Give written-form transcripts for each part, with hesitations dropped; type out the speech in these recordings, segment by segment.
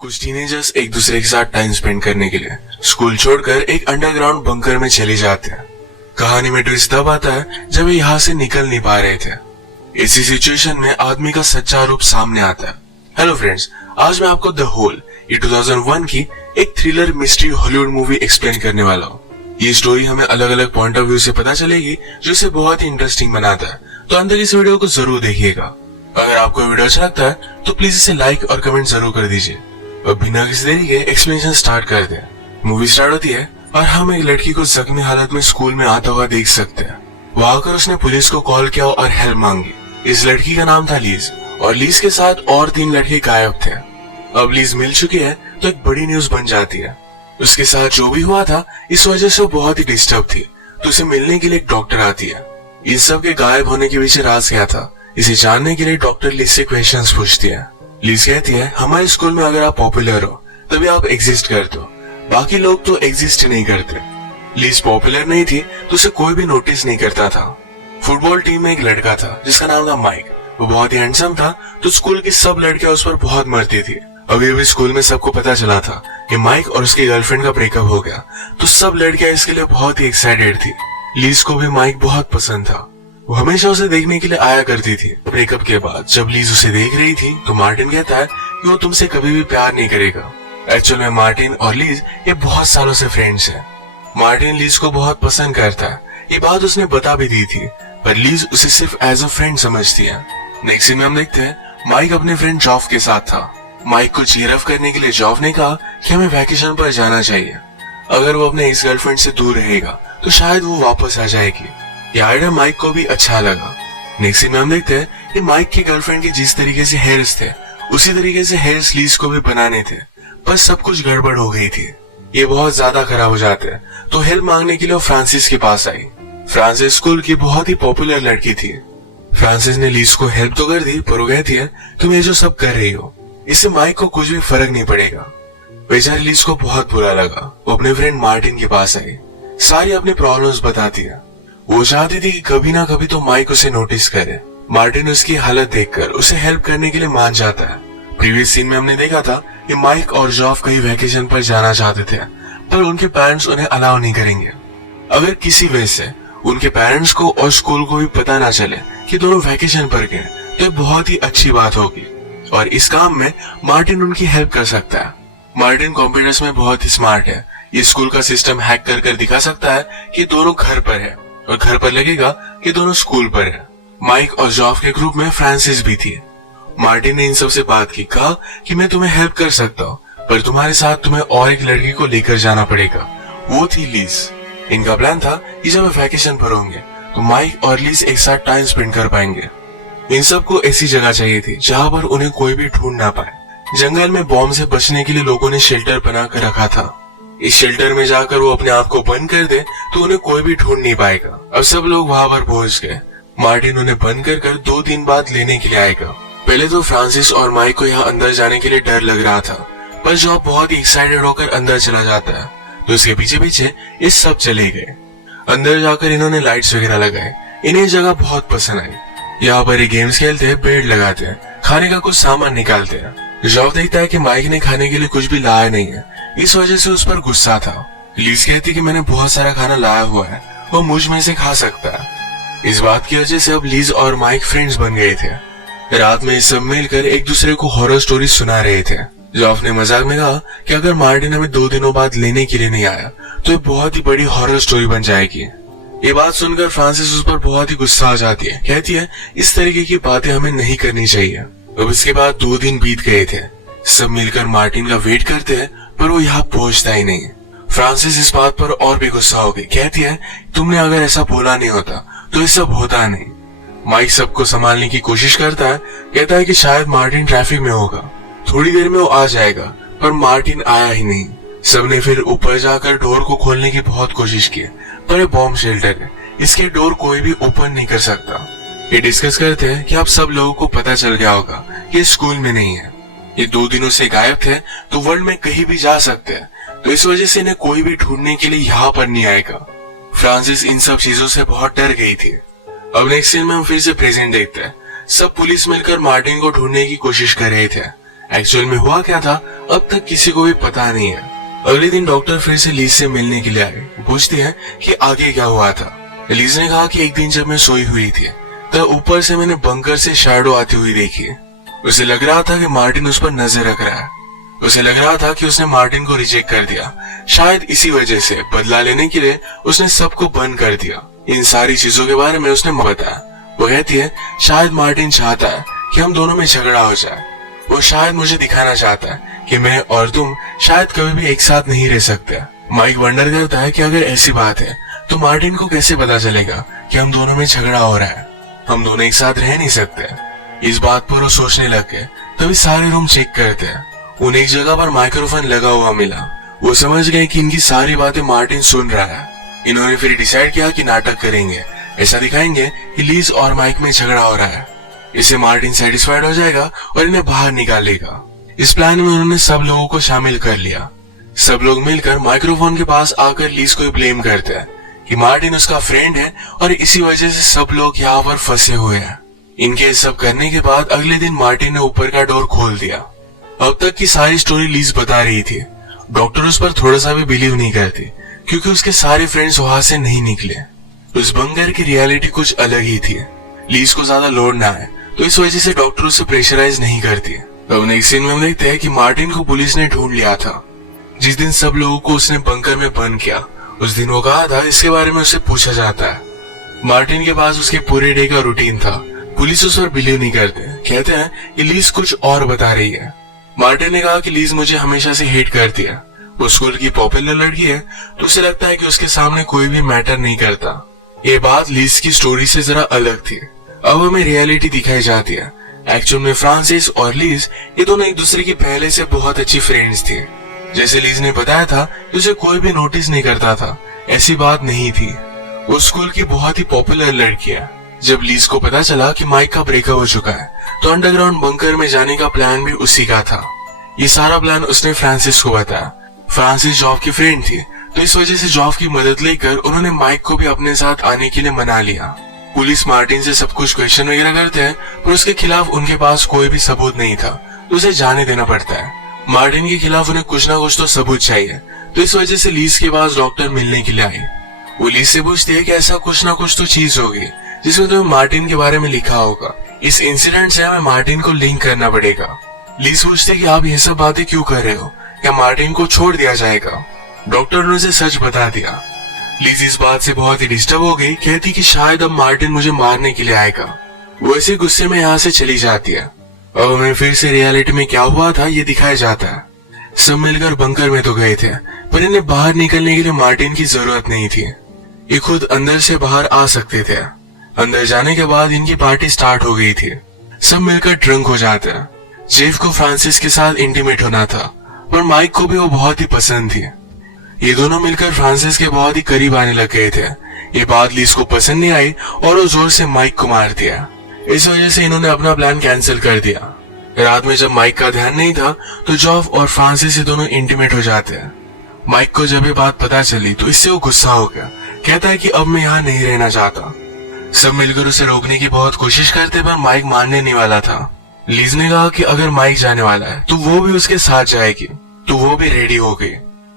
कुछ टीनेजर्स एक दूसरे के साथ टाइम स्पेंड करने के लिए स्कूल छोड़कर एक अंडरग्राउंड बंकर में चले जाते हैं। कहानी में ट्विस्ट तब आता है जब वे यहाँ से निकल नहीं पा रहे थे। इसी सिचुएशन में आदमी का सच्चा रूप सामने आता है। हेलो फ्रेंड्स, आज मैं आपको द होल ये 2001 की एक thriller mystery Hollywood movie explain करने वाला हूँ। ये स्टोरी हमें अलग अलग पॉइंट ऑफ व्यू से पता चलेगी जो इसे बहुत ही इंटरेस्टिंग बनाता है। तो अंत तक इस वीडियो को जरूर देखिएगा। अगर आपको वीडियो अच्छा लगता है तो प्लीज इसे लाइक और कमेंट जरूर कर दीजिए। अब बिना किसी देरी के एक्सप्लेनेशन स्टार्ट कर दे। मूवी स्टार्ट होती है और हम एक लड़की को जख्मी हालत में स्कूल में आता हुआ देख सकते हैं। वहां आकर उसने पुलिस को कॉल किया और हेल्प मांगी। इस लड़की का नाम था लीज और लीज के साथ और 3 लड़के गायब थे। अब लीज मिल चुकी है तो एक बड़ी न्यूज बन जाती है। उसके साथ जो भी हुआ था इस वजह से वो बहुत ही डिस्टर्ब थी, तो उसे मिलने के लिए एक डॉक्टर आती है। इस सब के गायब होने के पीछे राज क्या था, इसे जानने के लिए डॉक्टर लीज से क्वेश्चंस पूछती है। लीज कहती है हमारे स्कूल में अगर आप पॉपुलर हो तभी आप एग्जिस्ट करते हो, बाकी लोग तो एग्जिस्ट नहीं करते। लीज पॉपुलर नहीं थी तो उसे कोई भी नोटिस नहीं करता था। फुटबॉल टीम में एक लड़का था जिसका नाम था माइक। वो बहुत ही हैंडसम था तो स्कूल की सब लड़कियां उस पर बहुत मरती थी। अभी स्कूल में सबको पता चला था कि माइक और उसकी गर्लफ्रेंड का ब्रेकअप हो गया, तो सब लड़कियां इसके लिए बहुत ही एक्साइटेड थी। लीज को भी माइक बहुत पसंद था। वो हमेशा उसे देखने के लिए आया करती थी। ब्रेकअप के बाद जब लीज उसे देख रही थी तो मार्टिन कहता है कि वो तुमसे कभी भी प्यार नहीं करेगा। एक्चुअल में मार्टिन और लीज ये बहुत सालों से फ्रेंड्स हैं। मार्टिन लीज को बहुत पसंद करता है, ये बात उसने बता भी दी थी, पर लीज उसे सिर्फ एज अ फ्रेंड समझती है। नेक्स्ट सीन में हम देखते हैं माइक अपने फ्रेंड जॉफ के साथ था। माइक को चीयर अप करने के लिए जॉफ ने कहा कि हमें वैकेशन पर जाना चाहिए। अगर वो अपने इस गर्लफ्रेंड से दूर रहेगा तो शायद वो वापस आ जाएगी। ये आइडिया माइक को भी अच्छा लगा। नेक्स्ट सीन में हम देखते हैं कि माइक की गर्लफ्रेंड के जिस तरीके से हेयर्स थे उसी तरीके से हेयर्स लीज को भी बनाने थे, पर सब कुछ गड़बड़ हो गई थी। ये बहुत ज्यादा खराब हो जाते हैं, तो हेल्प मांगने के लिए वो फ्रांसिस के पास आई। फ्रांसिस स्कूल की बहुत ही पॉपुलर लड़की थी। फ्रांसिस ने लीज को हेल्प तो कर दी, पर वो कहती है तुम ये जो सब कर रही हो इससे माइक को कुछ भी फर्क नहीं पड़ेगा। बेचारी लीज को बहुत बुरा लगा। वो अपने फ्रेंड मार्टिन के पास आई, सारी अपनी प्रॉब्लम्स बताती है। वो चाहती थी कि कभी ना कभी तो माइक उसे नोटिस करे। मार्टिन उसकी हालत देखकर उसे हेल्प करने के लिए मान जाता है। प्रीवियस सीन में हमने देखा था कि माइक और जॉफ कहीं वैकेशन पर जाना चाहते थे, पर उनके पेरेंट्स उन्हें अलाउ नहीं करेंगे। अगर किसी वजह से उनके पेरेंट्स को और स्कूल को भी पता ना चले कि दोनों वैकेशन पर गए तो ये बहुत ही अच्छी बात होगी, और इस काम में मार्टिन उनकी हेल्प कर सकता है। मार्टिन कंप्यूटर्स में बहुत ही स्मार्ट है। ये स्कूल का सिस्टम हैक कर दिखा सकता है कि दोनों घर पर है और घर पर लगेगा कि दोनों स्कूल पर है। माइक और जॉफ के ग्रुप में फ्रांसिस भी थी। मार्टिन ने इन सब से बात की, कहा कि मैं तुम्हें हेल्प कर सकता हूँ, पर तुम्हारे साथ तुम्हें और एक लड़की को लेकर जाना पड़ेगा। वो थी लीज। इनका प्लान था कि जब वैकेशन पर होंगे तो माइक और लीज एक साथ टाइम स्पेंड कर पाएंगे। इन सबको ऐसी जगह चाहिए थी जहाँ पर उन्हें कोई भी ढूंढ ना पाए। जंगल में बॉम्ब से बचने के लिए लोगों ने शेल्टर बना कर रखा था। इस शेल्टर में जाकर वो अपने आप को बंद कर दे तो उन्हें कोई भी ढूंढ नहीं पाएगा। अब सब लोग वहाँ पर पहुंच गए। मार्टिन उन्हें बंद कर 2 दिन बाद लेने के लिए आएगा। पहले तो फ्रांसिस और माइक को यहाँ अंदर जाने के लिए डर लग रहा था, पर जॉब बहुत ही एक्साइटेड होकर अंदर चला जाता है, तो उसके पीछे पीछे ये सब चले गए। अंदर जाकर इन्होंने लाइट्स वगैरह लगाए। इन्हें जगह बहुत पसंद आई। यहाँ पर ये गेम्स खेलते हैं, बेड लगाते हैं, खाने का कुछ सामान निकालते हैं। जॉब देखता है कि माइक ने खाने के लिए कुछ भी लाया नहीं है, इस वजह से उस पर गुस्सा था। लीज कहती कि मैंने बहुत सारा खाना लाया हुआ है, वो मुझ में से खा सकता है। इस बात की वजह से अब लीज और माइक फ्रेंड्स बन गए थे। रात में सब मिलकर एक दूसरे को हॉरर स्टोरी सुना रहे थे। जॉफ ने मजाक में कहा कि अगर मार्टिन हमें 2 दिनों बाद लेने के लिए नहीं आया तो ये बहुत ही बड़ी हॉरर स्टोरी बन जाएगी। ये बात सुनकर फ्रांसिस उस पर बहुत ही गुस्सा आ जाती है। कहती है इस तरीके की बातें हमें नहीं करनी चाहिए। अब इसके बाद 2 दिन बीत गए थे। सब मिलकर मार्टिन का वेट करते हैं, पर वो यहाँ पहुंचता ही नहीं। फ्रांसिस इस बात पर और भी गुस्सा हो गई। कहती है तुमने अगर ऐसा बोला नहीं होता तो ये सब होता नहीं। माइक सबको संभालने की कोशिश करता है। कहता है कि शायद मार्टिन ट्रैफिक में होगा, थोड़ी देर में वो आ जाएगा, पर मार्टिन आया ही नहीं। सबने फिर ऊपर जाकर डोर को खोलने की बहुत कोशिश की, पर ये बॉम्ब शेल्टर है, इसके डोर कोई भी ओपन नहीं कर सकता। ये डिस्कस करते हैं कि अब सब लोगों को पता चल गया होगा कि स्कूल में नहीं है। ये 2 दिनों से गायब थे तो वर्ल्ड में कहीं भी जा सकते हैं, तो इस वजह से इन्हें कोई भी ढूंढने के लिए यहाँ पर नहीं आएगा। फ्रांसिस इन सब चीजों से बहुत डर गई थी। अब नेक्स्ट सीन में हम फिर से प्रेजेंट देखते हैं। सब पुलिस मिलकर मार्टिन को ढूंढने की कोशिश कर रहे थे। एक्चुअल में हुआ क्या था अब तक किसी को भी पता नहीं है। अगले दिन डॉक्टर फिर से लीज से मिलने के लिए आए। पूछते हैं कि आगे क्या हुआ था। लीज ने कहा कि एक दिन जब मैं सोई हुई थी तब ऊपर से मैंने बंकर से शैडो आती हुई देखी। उसे लग रहा था कि मार्टिन उस पर नजर रख रहा है। उसे लग रहा था कि उसने मार्टिन को रिजेक्ट कर दिया। शायद इसी वजह से बदला लेने के लिए उसने सबको बंद कर दिया। इन सारी चीजों के बारे में उसने बताया। वो कहती है शायद मार्टिन चाहता है कि हम दोनों में झगड़ा हो जाए। वो शायद मुझे दिखाना चाहता है कि मैं और तुम शायद कभी भी एक साथ नहीं रह सकते। माइक वंडर करता है कि अगर ऐसी बात है तो मार्टिन को कैसे पता चलेगा कि हम दोनों में झगड़ा हो रहा है। हम दोनों एक साथ रह नहीं सकते। इस बात पर वो सोचने लग गए। तभी सारे रूम चेक करते हैं। उन्हें एक जगह पर माइक्रोफोन लगा हुआ मिला। वो समझ गए कि इनकी सारी बातें मार्टिन सुन रहा है। इन्होंने फिर डिसाइड किया कि नाटक करेंगे। ऐसा दिखाएंगे कि लीज और माइक में झगड़ा हो रहा है। इससे मार्टिन सेटिस्फाइड हो जाएगा और इन्हें बाहर निकालेगा। इस प्लान में उन्होंने सब लोगों को शामिल कर लिया। सब लोग मिलकर माइक्रोफोन के पास आकर लीज को ब्लेम करते हैं कि मार्टिन उसका फ्रेंड है और इसी वजह से सब लोग यहाँ पर फंसे हुए हैं। इनके सब करने के बाद अगले दिन मार्टिन ने ऊपर का डोर खोल दिया। अब तक की सारी स्टोरी लीज बता रही थी। डॉक्टर उस पर थोड़ा सा भी बिलीव नहीं करती क्योंकि उसके सारे फ्रेंड्स वहां से नहीं निकले। उस बंकर की रियलिटी कुछ अलग ही थी। लीज को ज्यादा लोड ना आए तो इस वजह से डॉक्टर उसे प्रेशराइज नहीं करती। अब नेक्स्ट सीन में हम देखते हैं कि मार्टिन को पुलिस ने ढूंढ लिया था। जिस दिन सब लोगों को उसने बंकर में बंद किया उस दिन वो कहा था इसके बारे में उससे पूछा जाता है। मार्टिन के पास उसके पूरे डे का रूटीन था। पुलिस उस पर बिलीव नहीं करते। कहते हैं कि लीज कुछ और बता रही है। मार्टिन ने कहा कि लीज मुझे हमेशा से हेट करती है। वो स्कूल की पॉपुलर लड़की है तो उसे लगता है कि उसके सामने कोई भी मैटर नहीं करता। ये बात लीज की स्टोरी से जरा अलग थी। अब हमें रियलिटी दिखाई जाती है। एक्चुअल में फ्रांसिस और लीज ये दोनों एक दूसरे की पहले से बहुत अच्छी फ्रेंड्स थी। जैसे लीज ने बताया था कि उसे कोई भी नोटिस नहीं करता था, ऐसी बात नहीं थी। वो स्कूल की बहुत ही पॉपुलर लड़की है। जब लीज को पता चला कि माइक का ब्रेकअप हो चुका है तो अंडरग्राउंड बंकर में जाने का प्लान भी उसी का था। ये सारा प्लान उसने फ्रांसिस को बताया। फ्रांसिस जॉब की फ्रेंड थी तो इस वजह से जॉब की मदद लेकर उन्होंने माइक को भी अपने साथ आने के लिए मना लिया। पुलिस मार्टिन से सब कुछ क्वेश्चन वगैरह करते हैं पर उसके खिलाफ उनके पास कोई भी सबूत नहीं था तो उसे जाने देना पड़ता है। मार्टिन के खिलाफ उन्हें कुछ ना कुछ तो सबूत चाहिए तो इस वजह से लीज के पास डॉक्टर मिलने के लिए आई। वो लीज से पूछती है कि ऐसा कुछ ना कुछ तो चीज होगी जिसमें तुम्हें मार्टिन के बारे में लिखा होगा। इस इंसिडेंट से हमें मार्टिन को लिंक करना पड़ेगा। लीज पूछती है कि आप ये सब बातें क्यों कर रहे हो, क्या मार्टिन को छोड़ दिया जाएगा। डॉक्टर ने उसे सच बता दिया। लीज इस बात से बहुत ही डिस्टर्ब हो गई। कहती कि शायद अब मार्टिन मुझे मारने के लिए आएगा। वो इसी गुस्से में यहाँ से चली जाती है। अब हमें फिर से रियलिटी में क्या हुआ था ये दिखाया जाता है। सब मिलकर बंकर में तो गए थे पर इन्हें बाहर निकलने के लिए मार्टिन की जरूरत नहीं थी। ये खुद अंदर से बाहर आ सकते थे। अंदर जाने के बाद इनकी पार्टी स्टार्ट हो गई थी। सब मिलकर ड्रंक हो जाते हैं। जेफ को फ्रांसिस के साथ इंटीमेट होना था पर माइक को भी वो बहुत ही पसंद थी। ये दोनों मिलकर फ्रांसिस के बहुत ही करीब आने लग गए थे। ये बात लीज को पसंद नहीं आई और वो जोर से माइक को मार दिया। इस वजह से इन्होंने अपना प्लान कैंसिल कर दिया। रात में जब माइक का ध्यान नहीं था तो जॉफ और फ्रांसिस ये दोनों इंटीमेट हो जाते हैं। माइक को जब ये बात पता चली तो इससे वो गुस्सा हो गया। कहता है कि अब मैं यहाँ नहीं रहना चाहता। सब मिलकर उसे रोकने की बहुत कोशिश करते पर माइक मानने नहीं वाला था। लीज ने कहा कि अगर माइक जाने वाला है तो वो भी उसके साथ जाएगी तो वो भी रेडी हो गई।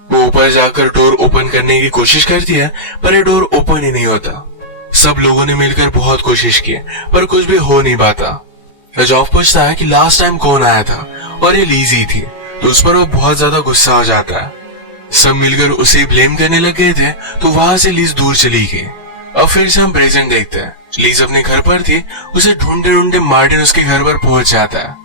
वो ऊपर जाकर डोर ओपन करने की कोशिश करती है पर ये डोर ओपन ही नहीं होता। सब लोगों ने मिलकर बहुत कोशिश की पर कुछ भी हो नहीं पाता। जॉफ पूछता है कि लास्ट टाइम कौन आया था और ये लीज ही थी तो उस पर वो बहुत ज्यादा गुस्सा हो जाता है। सब मिलकर उसे ब्लेम करने लग गए थे तो वहां से लीज दूर चली गई। अब फिर से हम प्रेजेंट देखते हैं। लीज अपने घर पर थी। उसे ढूंढते ढूंढते मार्टिन उसके घर पर पहुंच जाता है।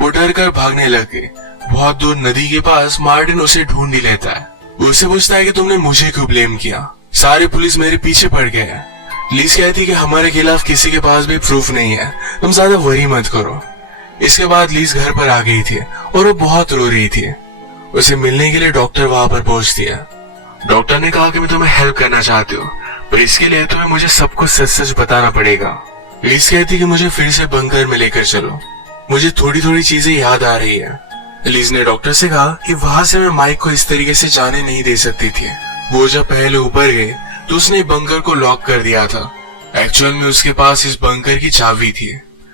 वो डर कर भागने लग गई। बहुत दूर नदी के पास मार्टिन उसे ढूंढ ही लेता है। वो उससे पूछता है कि तुमने मुझे क्यों ब्लेम किया, सारे पुलिस मेरे पीछे पड़ गए हैं। लीज कहती कि हमारे खिलाफ किसी के पास भी प्रूफ नहीं है, तुम ज्यादा वरी मत करो। इसके बाद लीज घर पर आ गई थी और वो बहुत रो रही थी। उसे मिलने के लिए डॉक्टर वहां पर पहुंचती है। डॉक्टर ने कहा कि मैं तुम्हें हेल्प करना चाहती हूँ पर इसके लिए तुम्हें मुझे सब कुछ सच सच बताना पड़ेगा। लीज कहती कि मुझे फिर से बंकर में लेकर चलो, मुझे थोड़ी थोड़ी चीजें याद आ रही है। लीज ने डॉक्टर से कहा कि वहां से मैं माइक को इस तरीके से जाने नहीं दे सकती थी। वो जब पहले ऊपर गए तो उसने बंकर को लॉक कर दिया था। एक्चुअल में उसके पास इस बंकर की चाबी थी।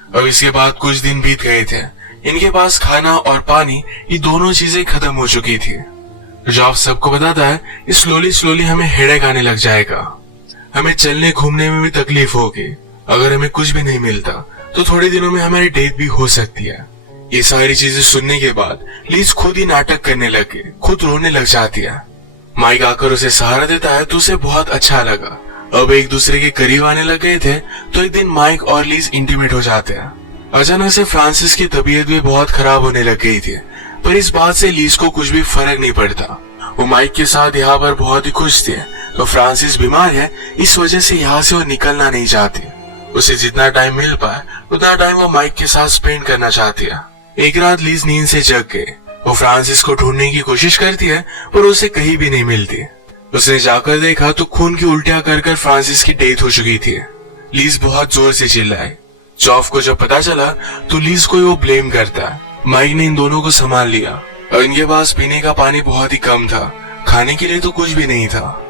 अब इसके बाद कुछ दिन बीत गए थे। इनके पास खाना और पानी ये दोनों चीजें खत्म हो चुकी थी। जॉब सबको बताता है स्लोली स्लोली हमें हेडेक आने लग जाएगा, हमें चलने घूमने में भी तकलीफ होगी, अगर हमें कुछ भी नहीं मिलता तो थोड़े दिनों में हमारी डेथ भी हो सकती है। ये सारी चीजें सुनने के बाद लीज खुद ही नाटक करने लगे, खुद रोने लग जाती है। माइक आकर उसे सहारा देता है तो उसे बहुत अच्छा लगा। अब एक दूसरे के करीब आने लग गए थे तो एक दिन माइक और लीज इंटीमेट हो जाते हैं। अचानक से फ्रांसिस की तबीयत भी बहुत खराब होने लग गई थी, पर इस बात से लीज को कुछ भी फर्क नहीं पड़ता। वो माइक के साथ यहाँ पर बहुत ही खुश थे, तो फ्रांसिस बीमार है इस वजह से यहाँ से वो निकलना नहीं चाहती। उसे जितना टाइम मिल पाए उतना टाइम वो माइक के साथ स्पेंड करना चाहती है। एक रात लीज नींद से जग गई। वो फ्रांसिस को ढूंढने की कोशिश करती है पर उसे कहीं भी नहीं मिलती। उसने जाकर देखा तो खून की उल्टियां कर कर फ्रांसिस की डेथ हो चुकी थी। लीज बहुत जोर से चिल्लाई। जॉफ को जब पता चला तो लीज को वो ब्लेम करता है। माइक ने इन दोनों को संभाल लिया और इनके पास पीने का पानी बहुत ही कम था, खाने के लिए तो कुछ भी नहीं था।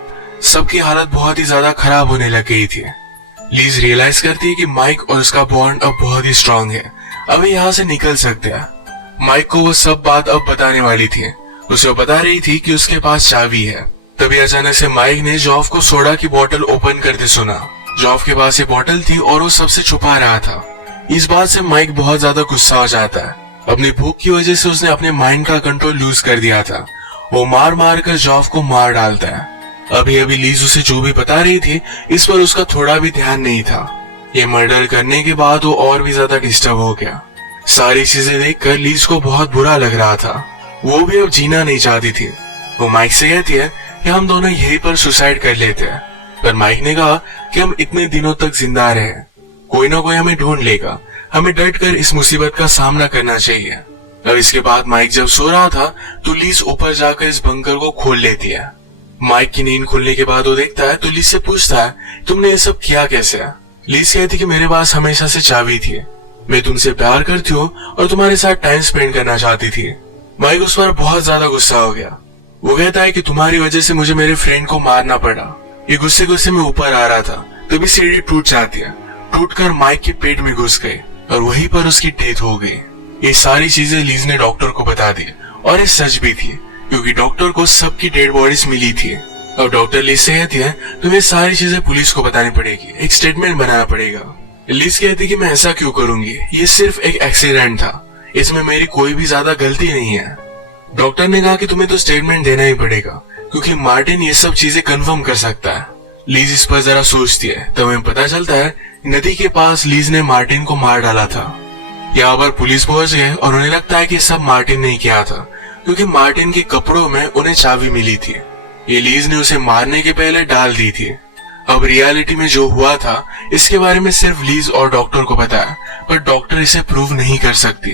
सबकी हालत बहुत ही ज्यादा खराब होने लग गई थी। लीज रियलाइज करती है कि माइक और उसका बॉन्ड अब बहुत ही स्ट्रांग है, अब यहाँ से निकल सकते हैं। माइक को वो सब बात अब बताने वाली थी। उसे बता रही थी कि उसके पास चाबी है। तभी अचानक से माइक ने जॉफ को सोडा की बोतल ओपन करते सुना। जॉफ के पास ये बोतल थी और वो सबसे छुपा रहा था। इस बात से माइक बहुत ज्यादा गुस्सा हो जाता है। अपनी भूख की वजह से उसने अपने माइंड का कंट्रोल लूज कर दिया था। वो मार मार कर जॉफ को मार डालता है। अभी अभी लीज उसे जो भी बता रही थी इस पर उसका थोड़ा भी ध्यान नहीं था। ये मर्डर करने के बाद वो और भी ज्यादा डिस्टर्ब हो गया। सारी चीजें देखकर लीज को बहुत बुरा लग रहा था। वो भी अब जीना नहीं चाहती थी। वो माइक से कहती है कि हम दोनों यहीं पर सुसाइड कर लेते हैं, पर माइक ने कहा कि हम इतने दिनों तक जिंदा रहे, कोई ना कोई हमें ढूंढ लेगा, हमें डट कर इस मुसीबत का सामना करना चाहिए। अब इसके बाद माइक जब सो रहा था तो लीज ऊपर जाकर इस बंकर को खोल लेती है। माइक की नींद खुलने के बाद वो देखता है तो लीज से पूछता है तुमने ये सब किया कैसे? लीज कहती कि मेरे पास हमेशा से चाबी थी, मैं तुमसे प्यार करती हूँ और तुम्हारे साथ टाइम स्पेंड करना चाहती थी। माइक उस पर बहुत ज्यादा गुस्सा हो गया। वो कहता है कि तुम्हारी वजह से मुझे मेरे फ्रेंड को मारना पड़ा। ये गुस्से गुस्से में ऊपर आ रहा था तभी सीढ़ी टूट जाती है। टूटकर माइक के पेट में घुस गई और वहीं पर उसकी डेथ हो गई। ये सारी चीजें लीज ने डॉक्टर को बता दी और ये सच भी थी क्योंकि डॉक्टर को सबकी डेड बॉडीज मिली थी। अब डॉक्टर लीज से कहती है तुम्हें सारी चीजें पुलिस को बतानी पड़ेगी, एक स्टेटमेंट बनाना पड़ेगा। लीज कहती कि मैं ऐसा क्यों करूंगी, ये सिर्फ एक एक्सीडेंट था, इसमें मेरी कोई भी ज्यादा गलती नहीं है। डॉक्टर ने कहा कि तुम्हें तो स्टेटमेंट देना ही पड़ेगा क्योंकि मार्टिन ये सब चीजें कंफर्म कर सकता है। लीज इस पर जरा सोचती है तब हमें पता चलता है नदी के पास लीज ने मार्टिन को मार डाला था। यहाँ पर पुलिस पहुंच गए और उन्हें लगता है कि सब मार्टिन ने किया था क्योंकि मार्टिन के कपड़ों में उन्हें चाबी मिली थी। ये लीज ने उसे मारने के पहले डाल दी थी। अब रियलिटी में जो हुआ था इसके बारे में सिर्फ लीज और डॉक्टर को पता है, पर डॉक्टर इसे प्रूव नहीं कर सकती।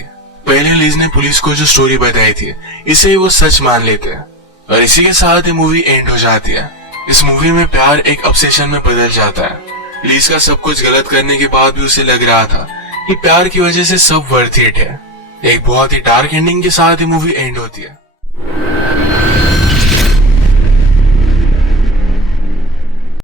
पहले लीज ने पुलिस को जो स्टोरी बताई थी इसे ही वो सच मान लेते हैं और इसी के साथ ये मूवी एंड हो जाती है। इस मूवी में प्यार एक ऑब्सेशन में बदल जाता है। लीज का सब कुछ गलत करने के बाद भी उसे लग रहा था कि प्यार की वजह से सब वर्थ इट है। एक बहुत ही डार्क एंडिंग के साथ ये मूवी एंड होती है।